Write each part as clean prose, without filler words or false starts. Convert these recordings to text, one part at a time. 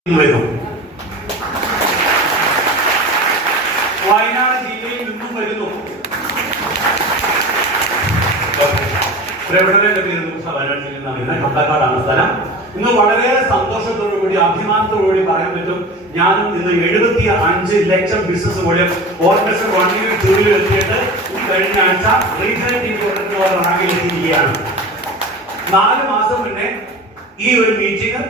വയനാട് ജില്ലയിൽ നിന്നും വരുന്നു. വയനാട് ജില്ലയിൽ നിന്നാണ് കണ്ടക്കാടാണ് സ്ഥലം. ഇന്ന് വളരെ സന്തോഷത്തോടുകൂടി അഭിമാനത്തോടുകൂടി പറയാൻ പറ്റും, ഞാനും ഇന്ന് 75 ലക്ഷം ബിസിനസ് മൂല്യം ഓർക്കസ്ട്ര 1 2 എത്തിയിട്ട് ഈ കഴിഞ്ഞ ആഴ്ച റീജിയണൽ ടീം റാങ്കിൽ എത്തിയിരിക്കുകയാണ്. 4 മാസം മുന്നേ ഈ ഒരു മീറ്റിംഗ്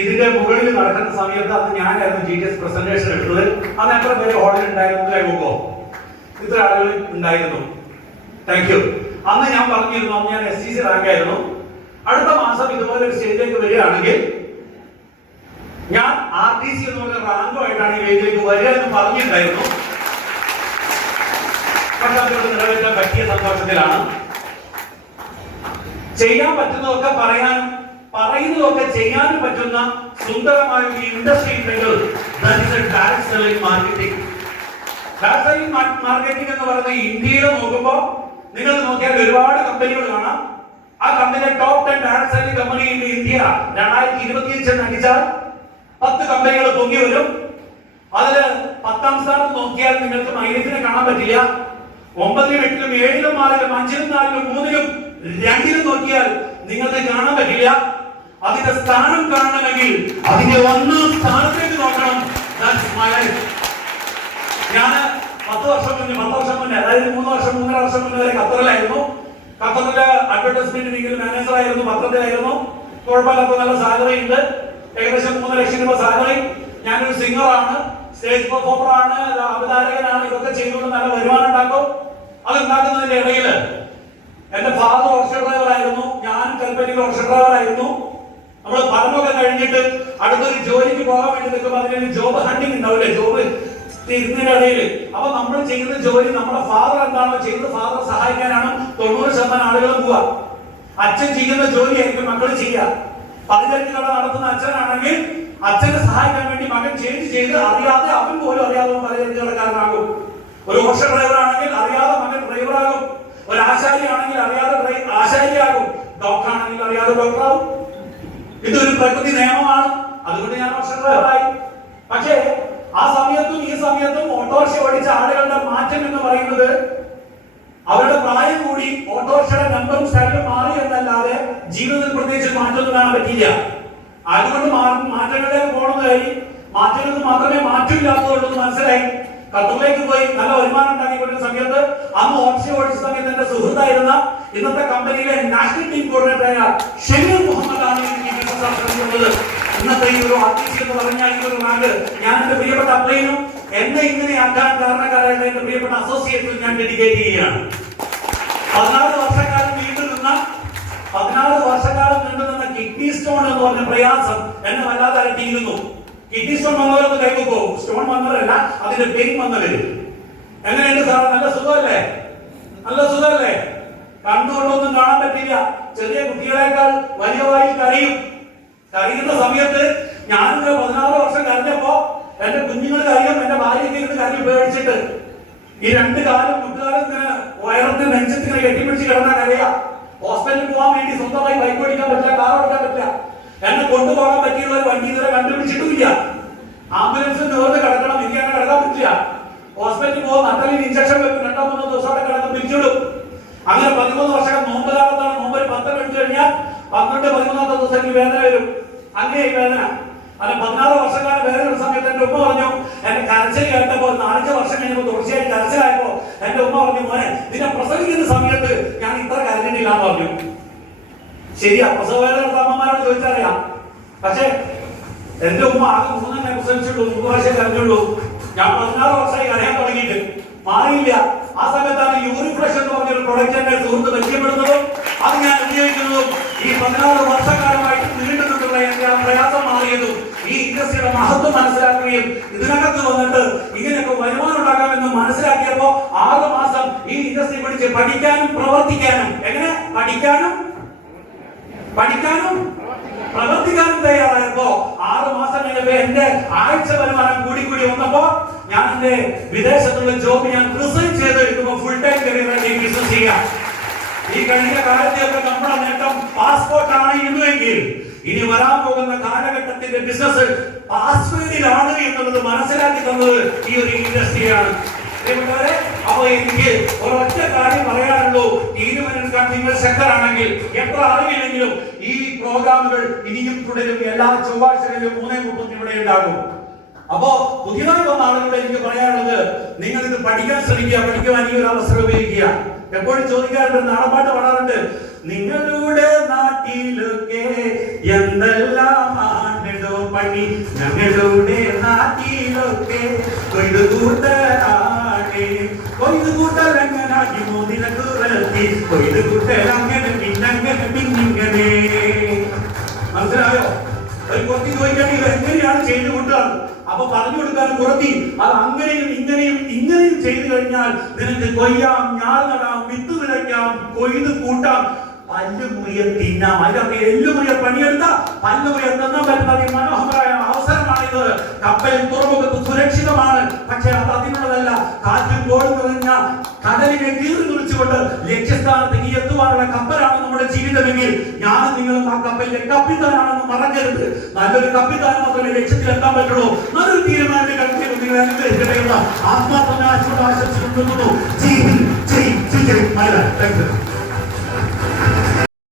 ഇതിന്റെ മുകളിൽ നടക്കുന്ന സമയത്ത് അന്ന് ഞാനായിരുന്നു GTS പ്രസന്റേഷൻ എടുത്തത്. അന്ന് എത്ര പേര് ഹോളിൽ ഉണ്ടായിരുന്നു? കൈവക്കോ? ഇത്ര ആളുകൾ ഉണ്ടായിരുന്നു. Thank you. അന്ന് ഞാൻ പറഞ്ഞിരുന്നു, അന്ന് ഞാൻ SCC റാങ്ക് ആയിരുന്നു. അടുത്ത മാസം ഇതുപോലെ ഒരു സ്റ്റേജിലേക്ക് വരികയാണെങ്കിൽ ഞാൻ RTC എന്ന് പറഞ്ഞ റാങ്കുമായിട്ടാണ് ഈ വേദിയിലേക്ക് വരിക എന്ന് പറഞ്ഞിട്ടുണ്ടായിരുന്നു. പക്ഷെ അതിനോട് നിറവേറ്റാൻ പറ്റിയ സന്തോഷത്തിലാണ്. ചെയ്യാൻ പറ്റുന്നതൊക്കെ പറയാനും പറയുന്നതൊക്കെ ചെയ്യാനും പറ്റുന്ന സുന്ദരമായ ഒരു ഇൻഡസ്ട്രി ഉണ്ടെങ്കിൽ direct selling marketing. Direct selling marketing എന്ന് പറയുന്നത് ഇന്ത്യയിൽ നോക്കുമ്പോൾ നിങ്ങൾ നോക്കിയാൽ ഒരുപാട് കമ്പനികൾ കാണാം. ആ കമ്പനിയുടെ top 10 direct selling company in India 2025 അടിച്ചാൽ 10 കമ്പനികൾ പൊങ്ങി വരും. അതിൽ 10ാം സ്ഥാനത്ത് നോക്കിയാൽ നിങ്ങൾക്ക് മൈലേജിനെ കാണാൻ പറ്റില്ല. 9ലും 8ലും 7ലും 6ലും 5ലും 4ലും 3ലും 2ലും നോക്കിയാൽ നിങ്ങൾക്ക് കാണാൻ പറ്റില്ല. അതിന്റെ സ്ഥാനം കാണണമെങ്കിൽ അതിന്റെ 1ാം സ്ഥാനത്തേക്ക് നോക്കണം. ഞാൻ 10 വർഷം മുന്നേ അതായത് 3 വർഷം 3.5 വർഷം മുന്നേ വരെ ഖത്തറിലായിരുന്നു. ഖത്തറിലെ അഡ്വർടൈസ്മെന്റ് വിങ്ങിൽ മാനേജർ ആയിരുന്നു, പത്രത്തിലായിരുന്നു. കുഴപ്പമില്ലാത്ത നല്ല സാലറി ഉണ്ട്, ഏകദേശം 3 ലക്ഷം രൂപ സാലറി. ഞാനൊരു സിംഗറാണ്, സ്റ്റേജ് പെർഫോമർ ആണ്, അവതാരകനാണ്. ഇതൊക്കെ ചെയ്തുകൊണ്ട് നല്ല വരുമാനം ഉണ്ടാക്കും. അത് ഉണ്ടാക്കുന്നതിന്റെ ഇടയിൽ എന്റെ ഫാദർ ഓർഷ ഡ്രൈവർ ആയിരുന്നു, ഞാൻ കൽപ്പറ്റയിൽ ഓർഷ ഡ്രൈവർ ആയിരുന്നു. നമ്മൾ പഠനമൊക്കെ കഴിഞ്ഞിട്ട് അടുത്തൊരു ജോലിക്ക് പോകാൻ വേണ്ടി നിൽക്കുമ്പോൾ അതിനൊരു ജോബ് ഹണ്ടിങ് ഉണ്ടാവില്ലേ, ജോബ് തിരുന്നതിനിടയിൽ. അപ്പൊ നമ്മൾ ചെയ്യുന്ന ജോലി നമ്മുടെ ഫാദർ എന്താണോ ചെയ്യുന്നത്, ഫാദർ സഹായിക്കാനാണ് 90% ആളുകളും പോവുക. അച്ഛൻ ചെയ്യുന്ന ജോലിയായിരിക്കും മക്കൾ ചെയ്യുക. 15 കട നടത്തുന്ന അച്ഛനാണെങ്കിൽ അച്ഛനെ സഹായിക്കാൻ വേണ്ടി മകൻ ചേഞ്ച് ചെയ്ത് അറിയാതെ അവൻ പോലും അറിയാതെ 15 കടക്കാരനാകും. ഒരു ഓർഷ ഡ്രൈവർ ആണെങ്കിൽ അറിയാതെ മകൻ ഡ്രൈവറാകും. ഒരു ആശാരി ആണെങ്കിൽ അറിയാതെ ആശാരിയാകും. ഡോക്ടർ ആണെങ്കിൽ അറിയാതെ ഡോക്ടറാകും. ഇതൊരു പ്രകൃതി നിയമമാണ്. അതുകൊണ്ട് ഞാൻ ഓർഷ ഡ്രൈവറായി. പക്ഷേ ആ സമയത്തും ഈ സമയത്തും ഓട്ടോറിക്ഷ ഓടിച്ച ആളുകളുടെ മാറ്റം എന്ന് പറയുന്നത് അവരുടെ പ്രായം കൂടി ഓട്ടോറിക്ഷയുടെ നമ്പറും സ്റ്റൈലും മാറി എന്നല്ലാതെ ജീവിതത്തിൽ പ്രത്യേകിച്ച് മാറ്റമൊന്നും കാണാൻ പറ്റില്ല. അതുകൊണ്ട് മാറ്റങ്ങളിലേക്ക് പോകണമെന്ന് കരുതി മാറ്റങ്ങൾക്ക് മാത്രമേ മാറ്റമില്ലാത്തതുള്ളൂ മനസ്സിലായി. ഖത്തറിലേക്ക് പോയി നല്ല വരുമാനം ഉണ്ടാക്കിക്കൊണ്ടിരുന്ന സമയത്ത് അന്ന് ഓട്ടോറിക്ഷ ഓടിച്ച സമയത്ത് എന്റെ സുഹൃത്തായിരുന്ന ഇന്നത്തെ കമ്പനിയിലെ നാഷണൽ ടീം കോർഡിനേറ്ററായ ഷമീർ മുഹമ്മദ് ആണ് ഇന്നത്തെ ഈ ഒരു ആർട്ടിസ്റ്റ് എന്ന് പറഞ്ഞാൽ ഈ ഒരു റാങ്ക് ഞാൻ എന്റെ പ്രിയപ്പെട്ട അപ്ലൈനും എന്നെ ഇങ്ങനെ ആക്കാൻ കാരണക്കാരായിട്ട് എന്റെ പ്രിയപ്പെട്ട അസോസിയേറ്റിൽ ഞാൻ ഡെഡിക്കേറ്റ് ചെയ്യുകയാണ്. 16 വർഷക്കാലം നീണ്ടുനിന്ന കിഡ്നി സ്റ്റോൺ എന്ന് പറഞ്ഞ പ്രയാസം എന്നെ വല്ലാതെ അലട്ടിയിരുന്നു. കിഡ്നി സ്റ്റോൺ വന്നവരൊന്ന് കൈവക്കോ? സ്റ്റോൺ വന്നവരല്ല, അതിന്റെ പെയിൻ വന്നവര്. എങ്ങനെയുണ്ട് സാർ? നല്ല സുഖമല്ലേ? നല്ല സുഖമല്ലേ? കണ്ണുകൊണ്ടൊന്നും കാണാൻ പറ്റില്ല. ചെറിയ കുട്ടികളെക്കാൾ വലിയ വായി കരയുന്ന സമയത്ത് ഞാനിങ്ങനെ 16 വർഷം കരഞ്ഞപ്പോ എന്റെ കുഞ്ഞുങ്ങൾ കരയും, എന്റെ ഭാര്യയ്ക്ക് ഇരുന്ന് കരഞ്ഞു പേടിച്ചിട്ട്. ഈ 2 കാലം കുട്ടുകാലം ഇങ്ങനെ വയറത്തിന് നെഞ്ചത്ത് ഇങ്ങനെ കെട്ടിപ്പിടിച്ച് കിടന്നാ കരയാ. ഹോസ്പിറ്റലിൽ പോകാൻ വേണ്ടി സ്വന്തമായി ബൈക്ക് ഓടിക്കാൻ പറ്റില്ല, കാർ ഓടിക്കാൻ പറ്റില്ല. എന്നെ കൊണ്ടുപോകാൻ പറ്റിയുള്ള ഒരു വണ്ടി ഇതുവരെ കണ്ടുപിടിച്ചിട്ടില്ല. ആംബുലൻസിൽ നേർന്ന് കിടക്കണം, എനിക്ക് അങ്ങനെ കിടക്കാൻ പറ്റില്ല. ഹോസ്പിറ്റലിൽ പോകും, നട്ടലിൽ ഇഞ്ചക്ഷൻ വെക്കും, 2-3 ദിവസമൊക്കെ കിടക്കും, തിരിച്ചിടും. അങ്ങനെ 13 വർഷം നോമ്പ് കാലത്താണ്. നോമ്പ് 10 എടുത്തു കഴിഞ്ഞാൽ 12-13 ദിവസം വേദന വരും. അങ്ങനെ വേദന. അങ്ങനെ 16 വർഷക്കാലം വേദന സമയത്ത് എന്റെ ഉമ്മ പറഞ്ഞു, എന്റെ കരച്ചിൽ കേട്ടപ്പോൾ 4 വർഷം കഴിഞ്ഞപ്പോൾ തുടർച്ചയായി കരച്ചിലായപ്പോ എന്റെ ഉമ്മ പറഞ്ഞു, മോനെ നിന്നെ പ്രസവിക്കുന്ന സമയത്ത് ഞാൻ ഇത്ര കരഞ്ഞിട്ടില്ല എന്ന് പറഞ്ഞു. ശരിയാ, പ്രസവ വേദന അമ്മമാരോട് ചോദിച്ചറിയാം. പക്ഷെ എന്റെ ഉമ്മ ആകെ 3 പ്രസവിച്ചുള്ളൂ, 3 പ്രാവശ്യം കരഞ്ഞുള്ളൂ. ഞാൻ 16 വർഷമായി കരയാൻ തുടങ്ങിയിട്ട് മാറിയില്ല. ആ സമയത്താണ് യൂറിഫ്ലഷ് എന്ന് പറഞ്ഞൊരു പ്രൊഡക്റ്റ് എന്റെ സുഹൃത്ത് പരിചയപ്പെടുന്നതും അത് ഞാൻ ഉപയോഗിക്കുന്നതും ഈ 16 വർഷക്കാലമായിട്ട് നീണ്ടു നിന്നുള്ള എന്റെ ആ പ്രയാസം മാറിയതും ഈ ഇൻഡസ്ട്രിയുടെ മഹത്വം മനസ്സിലാക്കുകയും ഇതിനകത്ത് വന്നിട്ട് ഇങ്ങനെയൊക്കെ വരുമാനം ഉണ്ടാക്കാമെന്ന് മനസ്സിലാക്കിയപ്പോ 6 മാസം ഈ ഇൻഡസ്ട്രി പഠിച്ച് പഠിക്കാനും പ്രവർത്തിക്കാനും, എങ്ങനെ പഠിക്കാനും പ്രവർത്തിക്കാനും തയ്യാറായപ്പോ 6 മാസം കഴിഞ്ഞപ്പോ എന്റെ ആഴ്ച വരുമാനം കൂടി വന്നപ്പോ ഞാൻ എന്റെ വിദേശത്തുള്ള ജോബ് ഞാൻ റിസൈൻ ചെയ്ത് ഫുൾ ടൈം കരിയറായിട്ട് ബിസിനസ് ചെയ്യാം. ഈ കഴിഞ്ഞ കാലത്തെയൊക്കെ നമ്മുടെ നേട്ടം പാസ്പോർട്ട് ആണ് എന്നുവെങ്കിൽ ഇനി വരാൻ പോകുന്ന കാലഘട്ടത്തിന്റെ ബിസിനസ് പാസ്വേഡിലാണ് എന്നുള്ളത് മനസ്സിലാക്കി തന്നത് ഈ ഒരു ഇൻഡസ്ട്രിയാണ്. അപ്പൊ എനിക്ക് ഒരൊറ്റ കാര്യം പറയാനുള്ളൂ, തീരുമാനമെടുക്കാൻ നിങ്ങൾ ശക്തരാണെങ്കിൽ, എത്ര അറിവില്ലെങ്കിലും ഈ പ്രോഗ്രാമുകൾ ഇനിയും തുടരും. എല്ലാ ചൊവ്വാഴ്ചകളിലും 3:30 ഇവിടെ ഉണ്ടാകും. അപ്പോ പുതിയതായി വന്ന ആളുകളോട് എനിക്ക് പറയാനുള്ളത്, നിങ്ങൾ ഇത് പഠിക്കാൻ ശ്രമിക്കുക, പഠിക്കുവാൻ ഈ ഒരു അവസരം ഉപയോഗിക്കുക. എപ്പോഴും ചോദിക്കാറുണ്ട്, നാടൻപാട്ട് പാടാറുണ്ട്, നിങ്ങളുടെ നാട്ടിലൊക്കെ എന്തെല്ലാം ആണ്ടോ പണി, ഞങ്ങളുടെ നാട്ടിലൊക്കെ കൊയ്തുകൂട്ടലങ്ങനാക്കി മോതിര തുറത്തി, കൊയ്തുകൂട്ടലങ്ങനെ പിന്നങ്ങനെ പിന്നിങ്ങനെ. മനസ്സിലായോ? ഒരു കുറത്തി ചോദിക്കുകയാണെങ്കിൽ എങ്ങനെയാണ് ചെയ്തു കൂട്ടാൻ, അപ്പൊ പറഞ്ഞു കൊടുക്കാൻ കുറത്തി അത് അങ്ങനെയും ഇങ്ങനെയും ചെയ്തു കഴിഞ്ഞാൽ നിനക്ക് കൊയ്യാം, ഞാർ നടാം, വിത്ത് വിതയ്ക്കാം, കൊയ്ത് കൂട്ടാം, പല്ലുമുറിയ തിന്നാം. അതിനൊക്കെ എല്ലുമുറിയ പണിയെടുത്ത പല്ലുമുറിയ തിന്നാൻ പറ്റുന്ന മനോഹരമായ അവസരമാണിത്. കപ്പൽ തുറമുഖത്ത് സുരക്ഷിതമാണ്, പക്ഷെ അത് അതിനുള്ളതല്ല. കാറ്റും കോളും നിറഞ്ഞ കടലിനെ കീറി കുറിച്ചുകൊണ്ട് ലക്ഷ്യസ്ഥാനത്തേക്ക് എത്തുവാനുള്ള കപ്പലാണ് നമ്മുടെ ജീവിതമെങ്കിൽ ഞാനും നിങ്ങളും ആ കപ്പലിലെ കപ്പിത്താനാണെന്ന് മറക്കരുത്. നല്ലൊരു കപ്പിത്താൻ മാത്രമേ ലക്ഷ്യത്തിലെത്താൻ പറ്റുള്ളൂ. നല്ലൊരു തീരുമാനത്തെ കളിക്കാൻ നിങ്ങൾ അനുഗ്രഹിക്കട്ടെ. ആത്മാർത്ഥമായ ആശംസിക്കുന്നു.